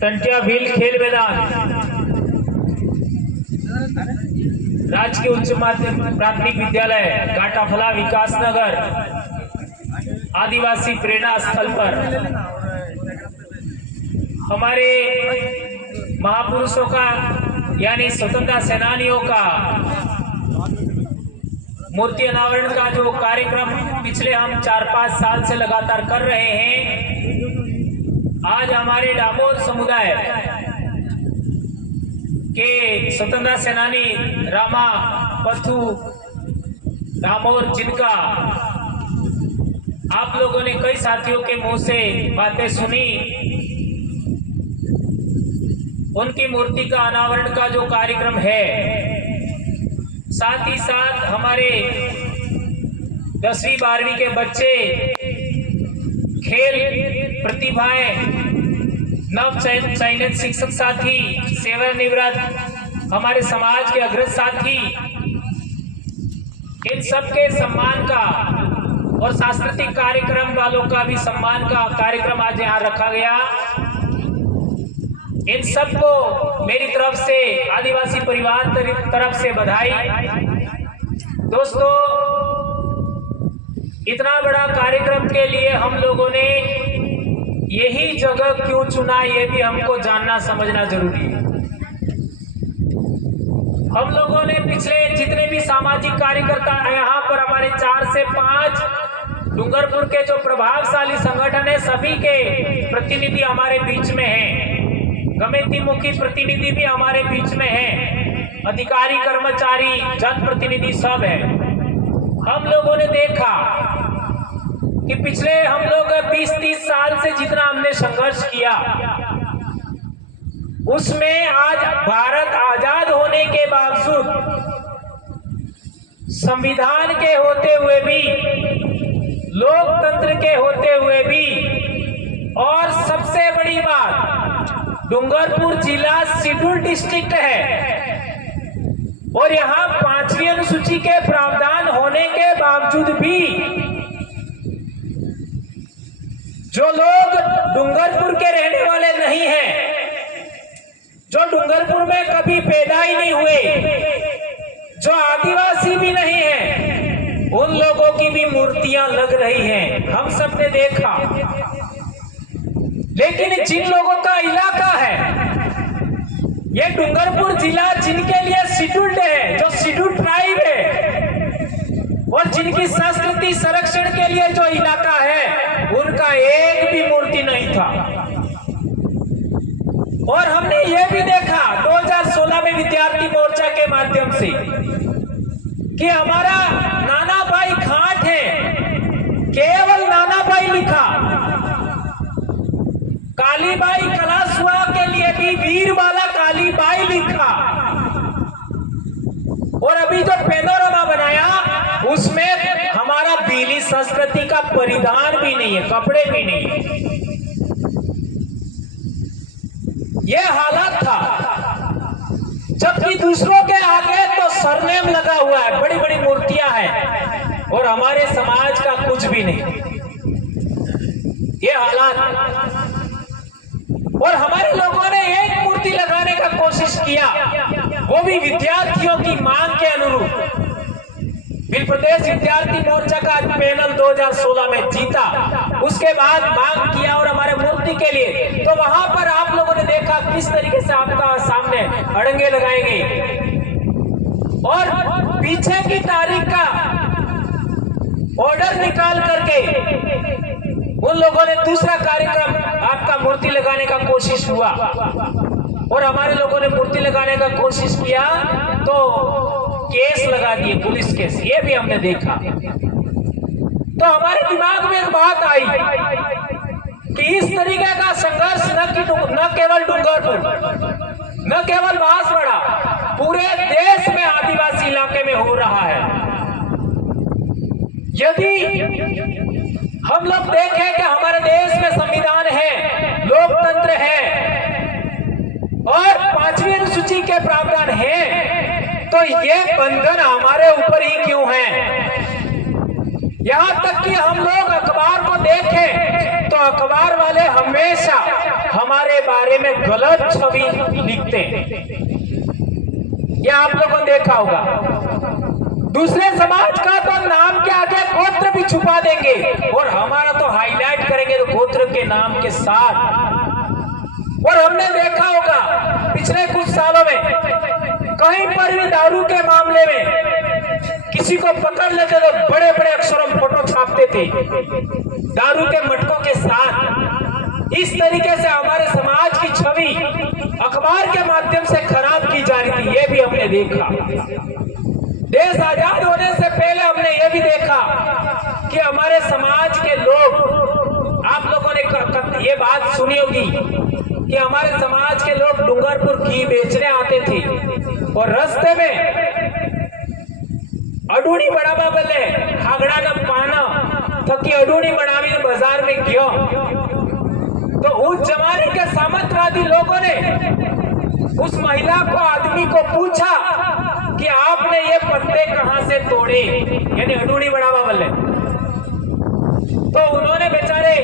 टंटिया भील खेल मैदान, राजकीय उच्च माध्यमिक प्राथमिक विद्यालय घाटाफला विकासनगर आदिवासी प्रेरणा स्थल पर हमारे महापुरुषों का यानी स्वतंत्रता सेनानियों का मूर्ति अनावरण का जो कार्यक्रम पिछले हम 4-5 साल से लगातार कर रहे हैं, आज हमारे डामोर समुदाय के स्वतंत्रता सेनानी रामा पथु डामोर, जिनका आप लोगों ने कई साथियों के मुंह से बातें सुनी, उनकी मूर्ति का अनावरण का जो कार्यक्रम है, साथ ही साथ हमारे 10वीं 12वीं के बच्चे खेल प्रतिभाएं, नव चयनित शिक्षक साथी, सेवानिवृत्त हमारे समाज के अग्रज साथी, इन सबके सम्मान का और सांस्कृतिक कार्यक्रम वालों का भी सम्मान का कार्यक्रम आज यहाँ रखा गया। इन सबको मेरी तरफ से, आदिवासी परिवार तरफ से बधाई। दोस्तों, इतना बड़ा कार्यक्रम के लिए हम लोगों ने यही जगह क्यों चुना, ये भी हमको जानना समझना जरूरी है। हम लोगों ने पिछले जितने भी सामाजिक कार्यकर्ता यहाँ पर हमारे 4 से 5 डूंगरपुर के जो प्रभावशाली संगठन है, सभी के प्रतिनिधि हमारे बीच में हैं। गमेती मुखी प्रतिनिधि भी हमारे बीच में है, अधिकारी, कर्मचारी, जनप्रतिनिधि सब है। हम लोगों ने देखा कि पिछले हम लोग 20-30 साल से जितना हमने संघर्ष किया, उसमें आज भारत आजाद होने के बावजूद, संविधान के होते हुए भी, लोकतंत्र के होते हुए भी, और सबसे बड़ी बात, डूंगरपुर जिला शेड्यूल डिस्ट्रिक्ट है और यहाँ 5वीं अनुसूची के प्रावधान होने के बावजूद भी जो लोग डूंगरपुर के रहने वाले नहीं हैं, जो डूंगरपुर में कभी पैदा ही नहीं हुए, जो आदिवासी भी नहीं है, उन लोगों की भी मूर्तियां लग रही हैं, हम सबने देखा। लेकिन जिन लोगों का इलाका है, ये डूंगरपुर जिला जिनके लिए शेड्यूल्ड है, जो शेड्यूल्ड ट्राइब है, और जिनकी संस्कृति संरक्षण के लिए जो इलाका है, उनका एक भी मूर्ति नहीं था। और हमने ये भी देखा 2016 में विद्यार्थी मोर्चा के माध्यम से कि हमारा नाना भाई खाट है, केवल नाना भाई लिखा, कालीबाई कलासुआ के लिए भी वीरबाला कालीबाई लिखा, और अभी जो पेनोरमा बनाया उसमें हमारा बीली संस्कृति का परिधान भी नहीं है, कपड़े भी नहीं है। यह हालात था, जबकि दूसरों के आगे तो सरनेम लगा हुआ है, बड़ी बड़ी मूर्तियां हैं, और हमारे समाज का कुछ भी नहीं। ये हालात, और हमारे लोगों ने एक मूर्ति लगाने का कोशिश किया, वो भी विद्यार्थियों की मांग के अनुरूप। फिर प्रदेश विद्यार्थी मोर्चा का पैनल 2016 में जीता, उसके बाद मांग किया और हमारे मूर्ति के लिए, तो वहां पर आप लोगों ने देखा किस तरीके से आपका सामने अड़ंगे लगाए गए, और पीछे की तारीख का ऑर्डर निकाल करके उन लोगों ने दूसरा कार्यक्रम आपका मूर्ति लगाने का कोशिश हुआ, और हमारे लोगों ने मूर्ति लगाने का कोशिश किया तो केस लगा दिए, पुलिस केस, ये भी हमने देखा। तो हमारे दिमाग में एक बात आई कि इस तरीके का संघर्ष न केवल डूंगरपुर, न केवल बांसवाड़ा, पूरे देश में आदिवासी इलाके में हो रहा है। यदि हम लोग देखें कि हमारे देश में संविधान है, लोकतंत्र है, और 5वीं अनुसूची के प्रावधान है, तो ये बंधन हमारे ऊपर ही क्यों है? यहाँ तक कि हम लोग अखबार को देखें तो अखबार वाले हमेशा हमारे बारे में गलत छवि लिखते हैं। यह आप लोगों ने देखा होगा। दूसरे समाज का तो नाम के आगे गोत्र भी छुपा देंगे और हमारा तो हाईलाइट करेंगे तो गोत्र के नाम के साथ। और हमने देखा होगा पिछले कुछ सालों में कहीं पर भी दारू के मामले में किसी को पकड़ लेते तो बड़े बड़े अक्षरों में फोटो छापते थे दारू के मटकों के साथ। इस तरीके से हमारे समाज की छवि अखबार के माध्यम से खराब की जा रही थी, ये भी हमने देखा। देश आजाद होने से पहले हमने ये भी देखा कि हमारे समाज के लोग, आप लोगों ने ये बात सुनी होगी कि हमारे समाज के लोग डूंगरपुर घी बेचने आते थे और रास्ते में अडूणी बढ़ावा बोले हागड़ा न पाना थकी अडूणी बढ़ावी बाजार में गयो तो उस जमाने के सामंतवादी लोगों ने उस महिला को, आदमी को पूछा कि आपने ये पत्ते कहां से तोड़े, यानी अडूणी बढ़ावा बोले। तो उन्होंने बेचारे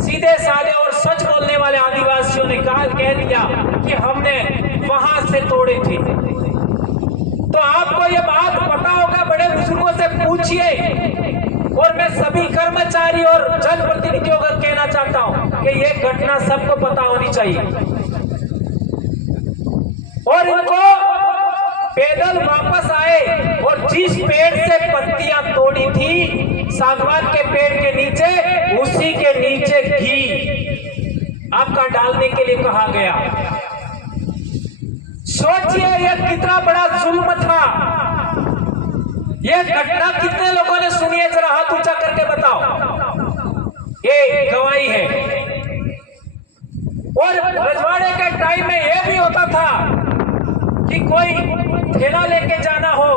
सीधे साधे और सच बोलने वाले आदिवासियों ने कह दिया कि हमने वहां से तोड़े थे। तो आपको ये बात पता होगा, बड़े बुजुर्गों से पूछिए। और मैं सभी कर्मचारी और जनप्रतिनिधियों को कहना चाहता हूं कि ये घटना सबको पता होनी चाहिए और इनको पैदल वापस आए और जिस पेड़ से पत्तियां तोड़ी थी सागवान के पेड़ के नीचे, उसी के नीचे घी आपका डालने के लिए कहा गया। सोचिए ये कितना बड़ा जुल्म था। ये घटना कितने लोगों ने सुनी है, जरा हाथ ऊंचा करके बताओ। ये गवाही है। और रजवाड़े के टाइम में ये भी होता था कि कोई ठेला लेके जाना हो,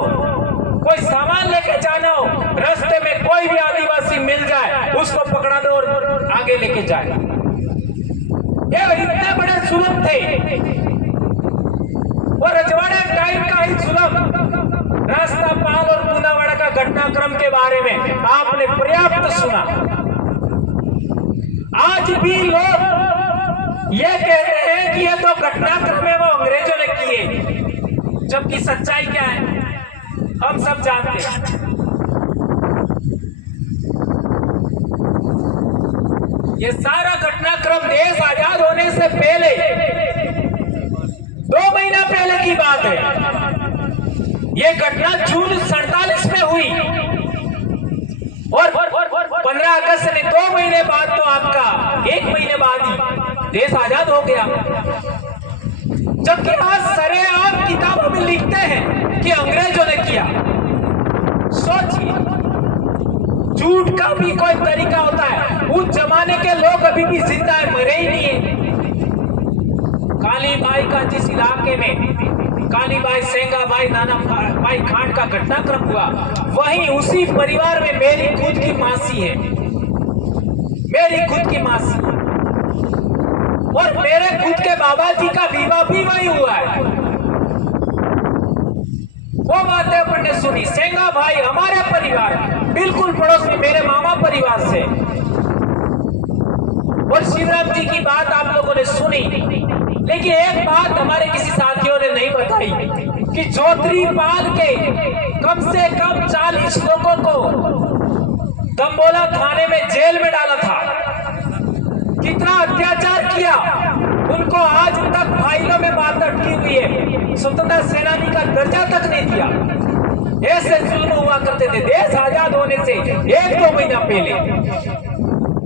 कोई सामान लेके जाना हो, रास्ते में कोई भी आदिवासी मिल जाए उसको पकड़ा दो और आगे लेके जाए। ये इतने बड़े जुल्म थे। और रजवाड़े टाइम का ही जुल्म, रास्ता पाल और पूनावाड़ा का घटनाक्रम के बारे में आपने पर्याप्त सुना। आज भी लोग ये कहते हैं कि ये तो घटनाक्रम है वो अंग्रेजों ने किए, जबकि सच्चाई क्या है हम सब जानते हैं। ये सारा घटनाक्रम देश आजाद होने से पहले 2 महीना पहले की बात है। ये घटना जून 47 में हुई और 15 अगस्त ने 2 महीने बाद तो आपका 1 महीने बाद ही देश आजाद हो गया। जबकि आज सरेआम किताबों में लिखते हैं कि अंग्रेजों ने किया। सोचिए, झूठ का भी कोई तरीका होता है। उस जमाने के लोग अभी भी जिंदा है, मरे ही नहीं है। कालीबाई का जिस इलाके में कालीबाई, सेंगाबाई, नाना भाई खान का घटनाक्रम हुआ, वहीं उसी परिवार में मेरी खुद की मासी है, मेरी खुद की मासी, और मेरे खुद के बाबा जी का विवाह भी वही हुआ है। वो बातें अपन ने सुनी। सेंगा भाई हमारे परिवार बिल्कुल पड़ोस में, मेरे मामा परिवार से। और शिवराम जी की बात आप लोगों ने सुनी, लेकिन एक बात हमारे किसी साथियों ने नहीं बताई कि जोत्रीपाल के कम से कम 40 लोगों को दंबोला थाने में जेल में डाला था। कितना अत्याचार किया, उनको आज तक फाइलों में बात अटकी हुई है, स्वतंत्रता सेनानी का दर्जा तक नहीं दिया। ऐसे जुल्म हुआ करते थे देश आजाद होने से 1-2 महीना पहले,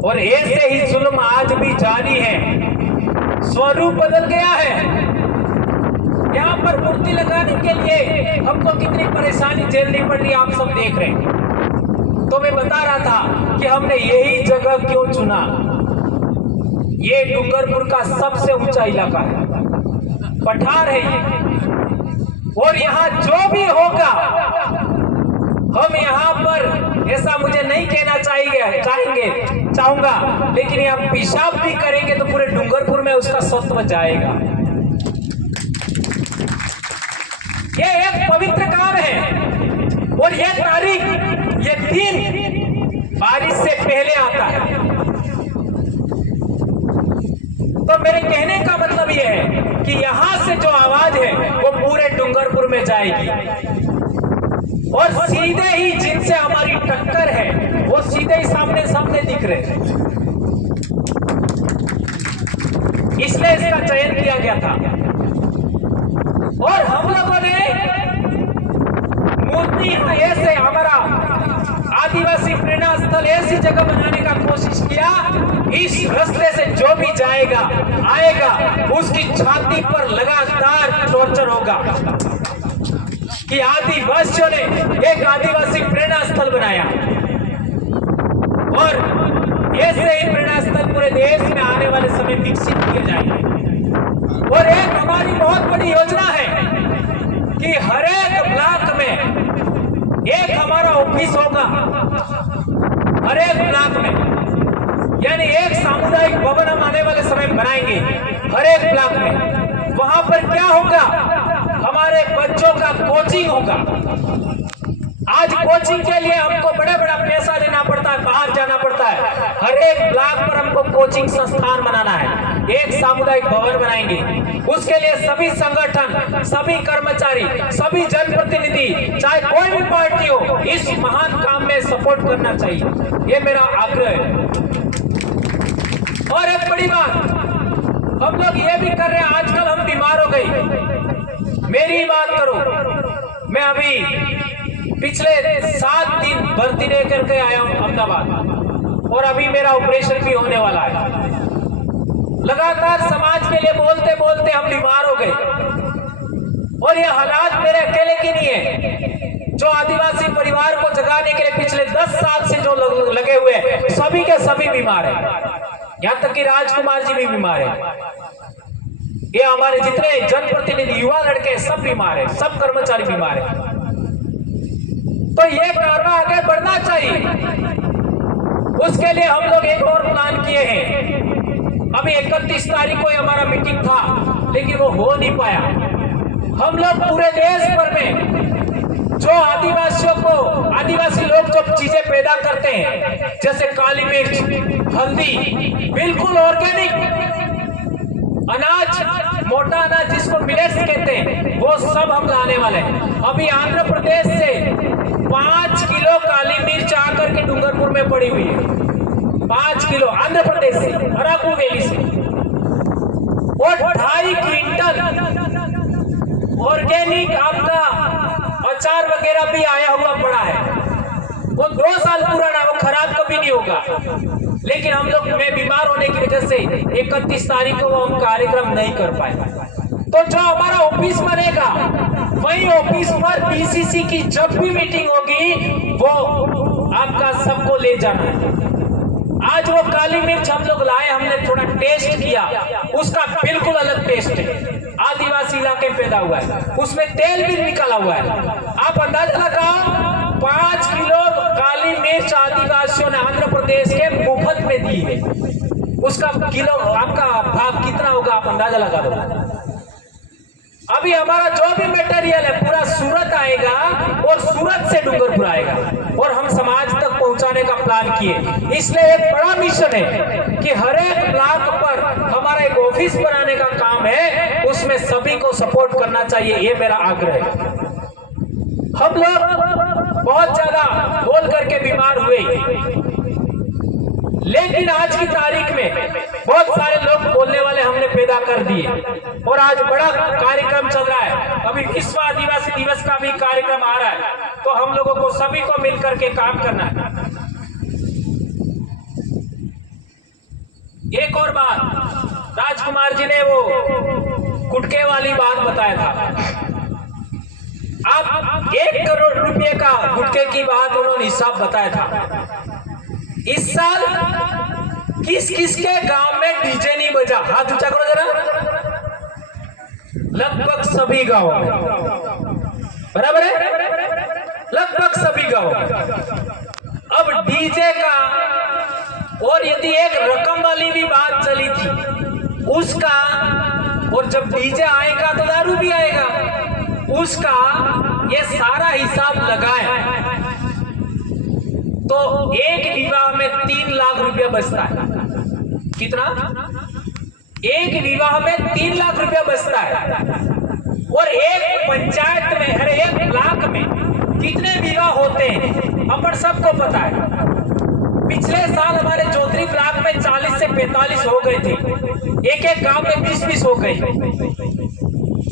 और ऐसे ही जुल्म आज भी जारी है। स्वरूप बदल गया है। यहाँ पर मूर्ति लगाने के लिए हमको कितनी परेशानी झेलनी पड़ रही है, आप सब देख रहे हैं। तो मैं बता रहा था कि हमने यही जगह क्यों चुना। ये डूंगरपुर का सबसे ऊंचा इलाका है, पठार है ये, और यहाँ जो भी होगा हम यहाँ पर, ऐसा मुझे नहीं कहना चाहूंगा, लेकिन हम पेशाब भी करेंगे तो पूरे डूंगरपुर में उसका सत्व जाएगा। ये एक पवित्र काम है और ये तारीख, ये दिन से पहले आता है। तो मेरे कहने का मतलब यह है कि यहां से जो आवाज है वो पूरे डूंगरपुर में जाएगी और सीधे ही जिनसे हमारी टक्कर है वो सीधे ही सामने सामने दिख रहे हैं। इसलिए इसका चयन किया गया था और हम लोगों ने मूर्ति ऐसे हमारा आदिवासी प्रेरणा स्थल ऐसी जगह बनाने का कोशिश किया, इस रास्ते से जो भी जाएगा आएगा उसकी छाती पर लगातार टॉर्चर होगा कि आदिवासियों ने एक आदिवासी प्रेरणा स्थल बनाया और ऐसे ही प्रेरणा स्थल पूरे देश में आने वाले समय विकसित किए जाएंगे। और एक हमारी बहुत बड़ी योजना है कि हर एक ब्लॉक में एक हमारा ऑफिस होगा, हर एक ब्लॉक में, यानी एक सामुदायिक भवन हम आने वाले समय बनाएंगे हर एक ब्लॉक में। वहां पर क्या होगा, हमारे बच्चों का कोचिंग होगा। आज कोचिंग के लिए हमको बड़ा बड़ा पैसा देना पड़ता है, बाहर जाना पड़ता है। हर एक ब्लॉक पर हमको कोचिंग संस्थान बनाना है, एक सामुदायिक भवन बनाएंगे। उसके लिए सभी संगठन, सभी कर्मचारी, सभी जनप्रतिनिधि, चाहे कोई भी पार्टी हो, इस महान काम में सपोर्ट करना चाहिए, ये मेरा आग्रह है। और एक बड़ी बात हम लोग ये भी कर रहे हैं, आजकल हम बीमार हो गई। मेरी बात करो, मैं अभी पिछले 7 दिन भर्ती दे करके आया हूं अहमदाबाद और अभी मेरा ऑपरेशन भी होने वाला है। लगातार समाज के लिए बोलते बोलते हम बीमार हो गए और ये हालात मेरे अकेले की नहीं है। जो आदिवासी परिवार को जगाने के लिए पिछले 10 साल से जो लगे हुए हैं, सभी के सभी बीमार हैं। यहां तक कि राजकुमार जी भी बीमार है, ये हमारे जितने जनप्रतिनिधि युवा लड़के सब बीमार है, सब कर्मचारी बीमार है। तो ये कार्य आगे बढ़ना चाहिए। उसके लिए हम लोग एक और प्लान किए हैं। अभी 31 तारीख को हमारा मीटिंग था लेकिन वो हो नहीं पाया। हम लोग पूरे देश भर में जो आदिवासियों को, आदिवासी लोग जो चीजें पैदा करते हैं जैसे काली मिर्च, हल्दी, बिल्कुल ऑर्गेनिक अनाज, मोटा अनाज जिसको मिलेट्स कहते हैं, वो सब हम लाने वाले हैं। अभी आंध्र प्रदेश से 5 किलो काली मिर्च आकर के डूंगरपुर में पड़ी हुई है। 5 किलो आंध्र प्रदेश से, अराकू वैली से, और 2.5 क्विंटल ऑर्गेनिक आपका अचार वगैरह भी आया हुआ पड़ा है। वो 2 साल पुराना, वो खराब कभी नहीं होगा। लेकिन हम लोग में बीमार होने की वजह से 31 तारीख को वो हम कार्यक्रम नहीं कर पाए। तो जो हमारा ऑफिस बनेगा वही ऑफिस पर पीसीसी की जब भी मीटिंग होगी वो आपका सबको ले जाना है। आज वो काली मिर्च हम लोग लाए, हमने थोड़ा टेस्ट किया, उसका बिल्कुल अलग टेस्ट है। आदिवासी इलाके में पैदा हुआ है, उसमें तेल भी निकला हुआ है। आप अंदाजा लगाओ, 5 किलो काली मिर्च आदिवासियों ने आंध्र प्रदेश के मुफ्त में दी है। उसका किलो आपका भाव कितना होगा आप अंदाजा लगा दो। अभी हमारा जो भी मटेरियल है पूरा सूरत आएगा और सूरत से डूंगरपुर आएगा और हम समाज तक पहुंचाने का प्लान किए। इसलिए एक बड़ा मिशन है कि हर एक ब्लॉक पर हमारा एक ऑफिस बनाने का काम है, उसमें सभी को सपोर्ट करना चाहिए, ये मेरा आग्रह है। हम लोग बहुत ज्यादा बोल करके बीमार हुए, लेकिन आज की तारीख में बहुत सारे लोग बोलने वाले हमने पैदा कर दिए और आज बड़ा कार्यक्रम चल रहा है। अभी विश्व आदिवासी दिवस का भी कार्यक्रम आ रहा है, तो हम लोगों को सभी को मिलकर के काम करना है। एक और बात, राजकुमार जी ने वो गुटके वाली बात बताया था। आप 1 करोड़ रुपए का गुटके की बात उन्होंने हिसाब बताया था। इस साल किस किस के गांव में डीजे नहीं बजा, हाथ ऊंचा करो जरा। लगभग सभी गांव, बराबर है, लगभग सभी गांव। अब डीजे का, और यदि एक रकम वाली भी बात चली थी उसका, और जब डीजे आएगा तो दारू भी आएगा, उसका ये सारा हिसाब लगाए तो एक विवाह में बचता है। कितना? एक विवाह में 3 लाख रुपया बचता है। और एक पंचायत में, हर एक ब्लॉक में कितने विवाह होते हैं अपन सबको पता है। पिछले साल हमारे चौधरी ब्लॉक में 40 से 45 हो गए थे, एक एक गांव में 20-20 हो गए।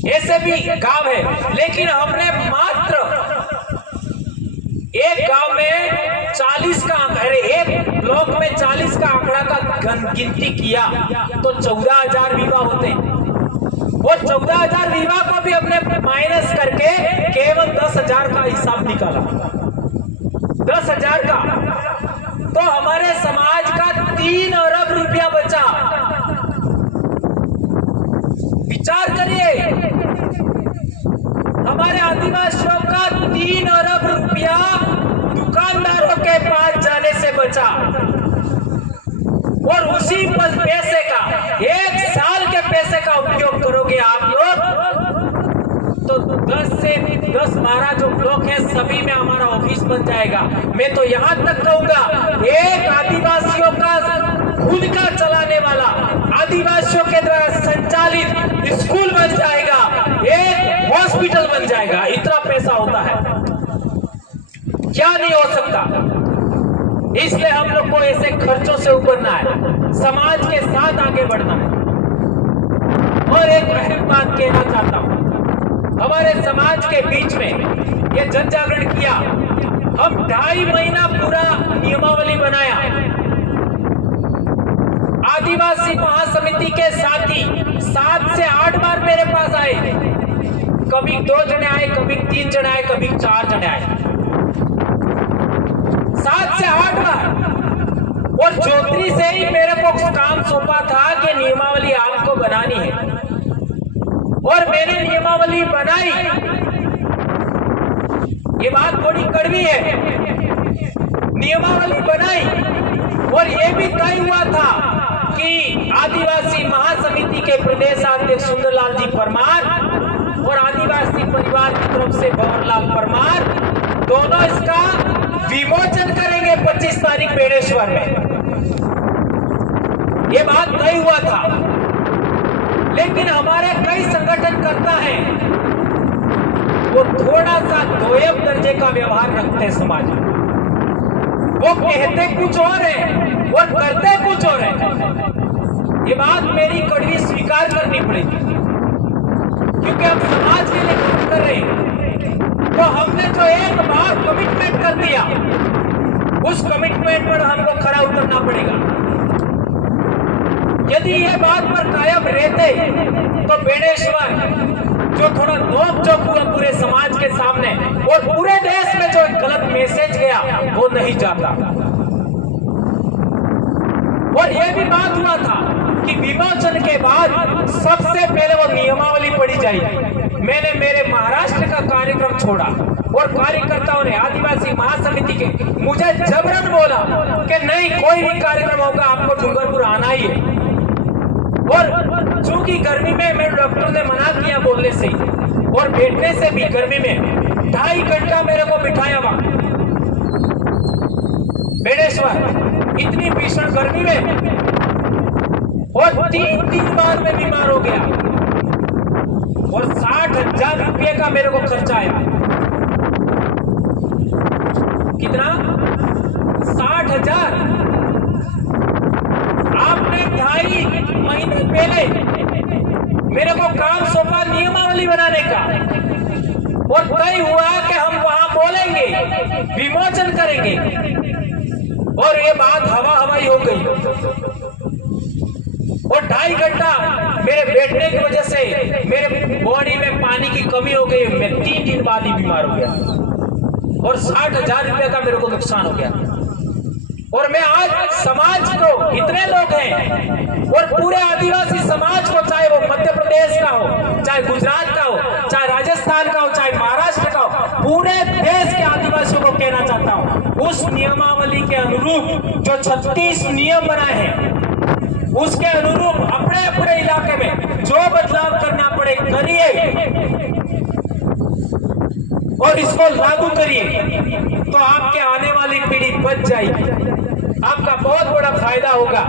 ऐसे भी गांव है, लेकिन हमने मात्र एक गांव में 40 का, अरे एक ब्लॉक में 40 का आंकड़ा का गिनती किया तो 14,000 विवाह होते हैं। और 14,000 विवाह को भी हमने माइनस करके केवल 10,000 का हिसाब निकाला। 10,000 का, तो हमारे समाज का 3 अरब रुपया बचा। विचार करिए, हमारे आदिवासियों का 3 अरब रुपया दुकानदारों के पास जाने से बचा। और उसी पैसे का, 1 साल के पैसे का उपयोग करोगे आप लोग तो 10 से 10-12 जो ब्लॉक है सभी में हमारा ऑफिस बन जाएगा। मैं तो यहां तक कहूंगा, एक आदिवासियों का खुद का चलाने वाला, आदिवासियों के द्वारा संचालित स्कूल बन जाएगा, एक हॉस्पिटल बन जाएगा। इतना पैसा होता है, क्या नहीं हो सकता। इसलिए हम लोग को ऐसे खर्चों से उबरना है, समाज के साथ आगे बढ़ना है। और एक अहम बात कहना चाहता हूं, हमारे समाज के बीच में ये जन जागरण किया, हम 2.5 महीना पूरा नियमावली बनाया। आदिवासी महासमिति के साथी 7 से 8 बार मेरे पास आए। कभी 2 जने आए, कभी 3 जने आए, कभी 4 जने आए, 7 से 8 बार। और चौधरी से ही मेरे को काम सौंपा था कि नियमावली आपको बनानी है। और मैंने नियमावली बनाई। ये बात थोड़ी कड़वी है, नियमावली बनाई। और ये भी तय हुआ था कि आदिवासी महासमिति के प्रदेश अध्यक्ष सुंदरलाल जी परमार और आदिवासी परिवार की तरफ से भंवरलाल परमार दोनों इसका विमोचन करेंगे 25 तारीख बेणेश्वर में। ये बात तय हुआ था। लेकिन हमारे कई संगठनकर्ता हैं, वो थोड़ा सा दोयम दर्जे का व्यवहार रखते हैं समाज में। वो कहते कुछ और है और करते कुछ और है। ये बात मेरी कड़वी स्वीकार करनी पड़ेगी, क्योंकि हम समाज के लिए काम कर रहे हैं। तो हमने जो एक बार कमिटमेंट कर दिया, उस कमिटमेंट पर हमको खरा उतरना पड़ेगा। यदि ये बात पर कायम रहते तो बेणेश्वर जो थोड़ा नोक-झोंक हुआ पूरे समाज के सामने और पूरे देश में जो एक गलत मैसेज गया वो नहीं जाता। और यह भी बात हुआ था कि विमोचन के बाद सबसे पहले वो नियमावली पढ़ी जाएगी। मैंने मेरे महाराष्ट्र का कार्यक्रम छोड़ा और कार्यकर्ताओं ने, आदिवासी महासमिति के, मुझे जबरन बोला कि नहीं, कोई भी कार्यक्रम होगा आपको डूंगरपुर आना ही है। और चूंकि गर्मी में मेरे डॉक्टर ने मना किया बोलने से और बैठने से भी, गर्मी में 2.5 घंटा मेरे को बिठाया वहां बेणेश्वर, इतनी भीषण गर्मी में। और 3 बार मैं बीमार हो गया और 60,000 रुपये का मेरे को खर्चा आया। कितना? 60,000। आपने 2.5 महीने पहले मेरे को काम सौंपा नियमावली बनाने का और तय हुआ कि हम वहां बोलेंगे, विमोचन करेंगे। और ये बात हवा-हवाई हो गई और 2.5 घंटा मेरे बैठने की वजह से मेरे बॉडी में पानी की कमी हो गई। मैं 3 दिन बाद ही बीमार हो गया और 60,000 रुपये का मेरे को नुकसान हो गया। और मैं आज समाज को, इतने लोग हैं और पूरे आदिवासी समाज को, चाहे वो मध्य प्रदेश का हो, चाहे गुजरात का हो, चाहे राजस्थान का हो, चाहे महाराष्ट्र का हो, पूरे देश के आदिवासियों को कहना चाहता हूं, उस नियमावली के अनुरूप जो 36 नियम बनाए हैं, उसके अनुरूप अपने अपने इलाके में जो बदलाव करना पड़े करिए और इसको लागू करिए, तो आपके आने वाली पीढ़ी बच जाएगी, आपका बहुत बड़ा फायदा होगा।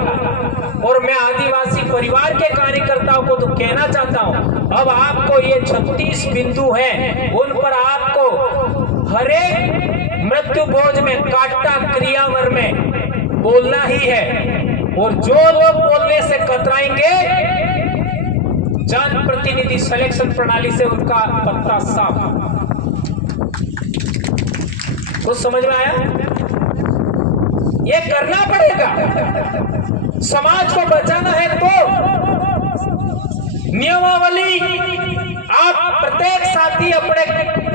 और मैं आदिवासी परिवार के कार्यकर्ताओं को तो कहना चाहता हूं, अब आपको ये 36 बिंदु हैं, उन पर आपको हरेक मृत्यु भोज में काटा क्रियावर में बोलना ही है। और जो लोग बोलने से कतराएंगे, जन प्रतिनिधि सिलेक्शन प्रणाली से उनका पत्ता साफ। कुछ समझ में आया? ये करना पड़ेगा। समाज को बचाना है तो नियमावली आप प्रत्येक साथी अपने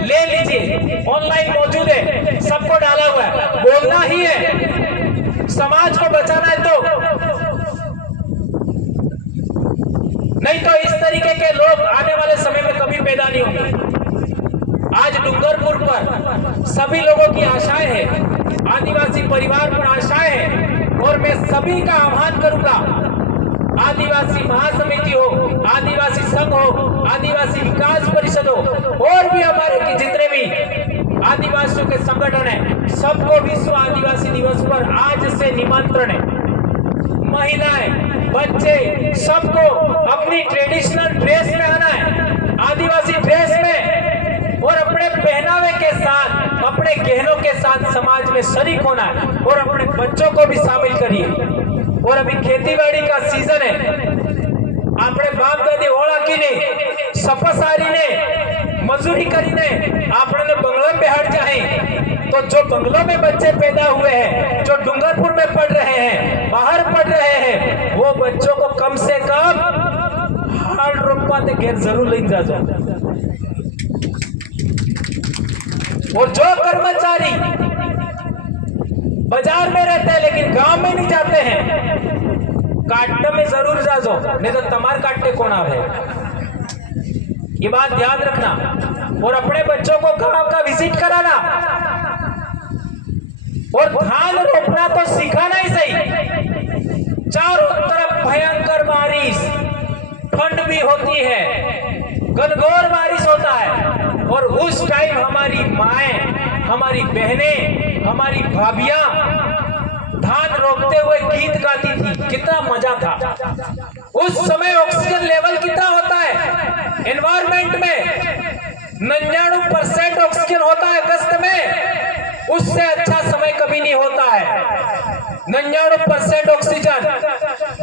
ले लीजिए, ऑनलाइन मौजूद है, सबको डाला हुआ है, बोलना ही है। समाज को बचाना है तो, नहीं तो इस तरीके के लोग आने वाले समय में कभी पैदा नहीं होंगे। आज डूंगरपुर पर सभी लोगों की आशाएं हैं, आदिवासी परिवार पर आशाएं हैं, और मैं सभी का आह्वान करूंगा, आदिवासी महासमिति हो, आदिवासी संघ हो, आदिवासी विकास परिषद हो, और भी हमारे की जितने भी आदिवासियों के संगठन है, सबको विश्व आदिवासी दिवस पर आज से निमंत्रण है। महिलाएं, बच्चे, सबको अपनी ट्रेडिशनल ड्रेस में आना है, आदिवासी ड्रेस में, और अपने पहनावे के साथ, अपने गहनों के साथ समाज में शरीक होना है, और अपने बच्चों को भी शामिल करिए। और अभी खेतीबाड़ी का सीजन है, अपने बाप दादी ओला की ने, सपसारी ने, मजदूरी करी ने, आपने बंगलों पे हट जाए, तो जो बंगलों में बच्चे पैदा हुए हैं, जो डूंगरपुर में पढ़ रहे हैं, बाहर पढ़ रहे हैं, वो बच्चों को कम से कम हाल रोपाते घेर जरूर ले जाओ। और जो कर्मचारी बाजार में रहते हैं लेकिन गांव में नहीं जाते हैं, काटने में जरूर जाओ, नहीं तो तमार काटने कौन आवे। ये बात ध्यान रखना। और अपने बच्चों को गांव का विजिट कराना, और धान रोपना तो सिखाना ही सही। चारों तरफ भयंकर बारिश, ठंड भी होती है, घनघोर बारिश होता है, और उस टाइम हमारी माएं, हमारी बहनें, हमारी भाभियां धान रोपते हुए गीत गाती थी, कितना मजा था। उस समय ऑक्सीजन लेवल कितना होता है एनवायरमेंट में? 99% ऑक्सीजन होता है अगस्त में, उससे अच्छा समय कभी नहीं होता है। 99% ऑक्सीजन,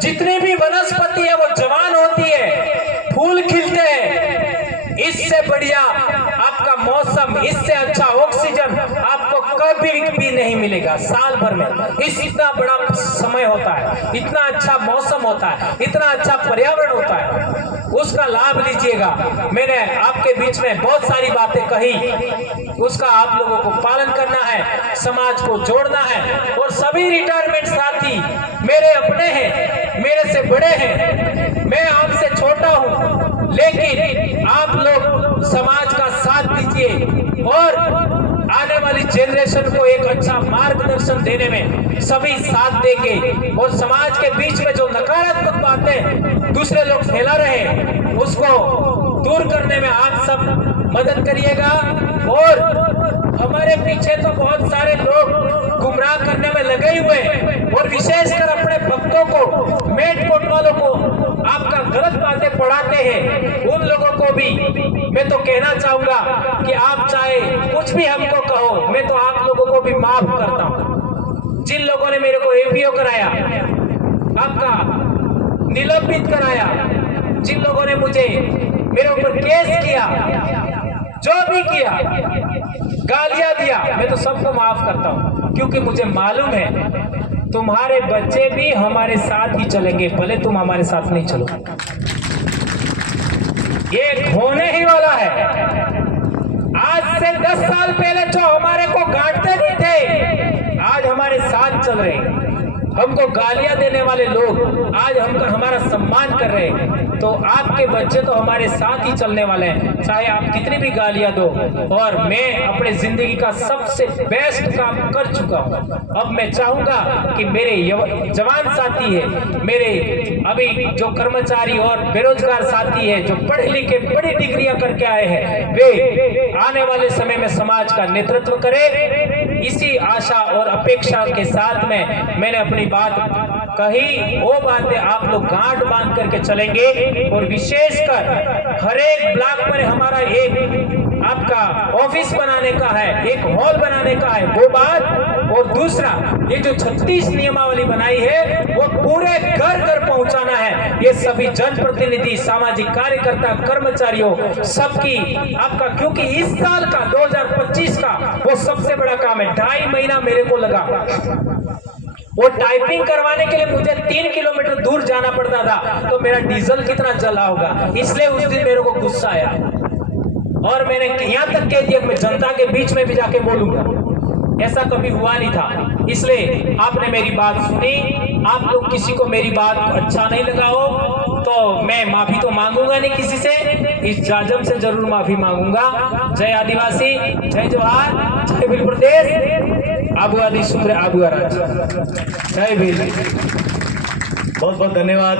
जितनी भी वनस्पति है वो जवान होती है, फूल खिलते हैं, इससे बढ़िया आपका मौसम, इससे अच्छा ऑक्सीजन आपको कभी भी नहीं मिलेगा साल भर में। इतना बड़ा समय होता है, इतना अच्छा मौसम होता है, इतना अच्छा पर्यावरण होता है, उसका लाभ लीजिएगा। मैंने आपके बीच में बहुत सारी बातें कही, उसका आप लोगों को पालन करना है, समाज को जोड़ना है। और सभी रिटायरमेंट साथी मेरे अपने हैं, मेरे से बड़े हैं, मैं आपसे छोटा हूं, लेकिन आप लोग समाज का साथ दीजिए और आने वाली जनरेशन को एक अच्छा मार्गदर्शन देने में सभी साथ देंगे। और समाज के बीच में जो नकारात्मक बातें दूसरे लोग फैला रहे हैं, उसको दूर करने में आप सब मदद करिएगा। और हमारे पीछे तो बहुत सारे लोग गुमराह करने में लगे हुए हैं, और विशेषकर अपने भक्तों को, मेट कोट वालों को आपका गलत बातें पढ़ाते हैं, उन लोगों को भी मैं तो कहना चाहूंगा कि आप चाहे कुछ भी हमको कहो, मैं तो आप लोगों को भी माफ करता हूं। जिन लोगों ने मेरे को एपीओ कराया, आपका निलंबित कराया, जिन लोगों ने मुझे मेरे ऊपर केस किया, जो भी किया, गालियां दिया, मैं तो सबको माफ करता हूं, क्योंकि मुझे मालूम है तुम्हारे बच्चे भी हमारे साथ ही चलेंगे, भले तुम हमारे साथ नहीं चलो। ये होने ही वाला है। आज से 10 साल पहले जो हमारे को गांठते नहीं थे, आज हमारे साथ चल रहे हैं। हमको गालियां देने वाले लोग आज हमको हमारा सम्मान कर रहे हैं, तो आपके बच्चे तो हमारे साथ ही चलने वाले हैं, चाहे आप कितनी भी गालियां दो। और मैं अपने जिंदगी का सबसे बेस्ट काम कर चुका हूं। अब मैं चाहूंगा कि मेरे जवान साथी है, मेरे अभी जो कर्मचारी और बेरोजगार साथी है, जो पढ़े लिखे बड़ी डिग्रियां करके आए हैं, वे आने वाले समय में समाज का नेतृत्व करें। इसी आशा और अपेक्षा के साथ में मैंने अपनी बात कही। वो बातें आप लोग गांठ बांध करके चलेंगे और विशेषकर हर एक ब्लॉक में हमारा एक आपका ऑफिस बनाने का है, एक हॉल बनाने का है, वो बात। और दूसरा, ये जो 36 नियमावली बनाई है वो पूरे घर घर पहुंचाना है। ये सभी जनप्रतिनिधि, सामाजिक कार्यकर्ता, कर्मचारियों सबकी आपका, क्योंकि इस साल का 2025 का वो सबसे बड़ा काम है। 2.5 महीना मेरे को लगा। वो टाइपिंग करवाने के लिए मुझे 3 किलोमीटर दूर जाना पड़ता था, तो मेरा डीजल कितना जला होगा। इसलिए उस दिन मेरे को गुस्सा आया और मैंने यहां तक कह दिया मैं जनता के बीच में भी जाके बोलूंगा। ऐसा कभी हुआ नहीं था। इसलिए आपने मेरी बात सुनी। आप लोग किसी को मेरी बात अच्छा नहीं लगा हो तो मैं माफी तो मांगूंगा नहीं किसी से, इस जाजम से जरूर माफी मांगूंगा। जय आदिवासी, जय जोहार, जय भील प्रदेश, आबू आदि सूत्र आबू राज, जय भील। बहुत बहुत धन्यवाद।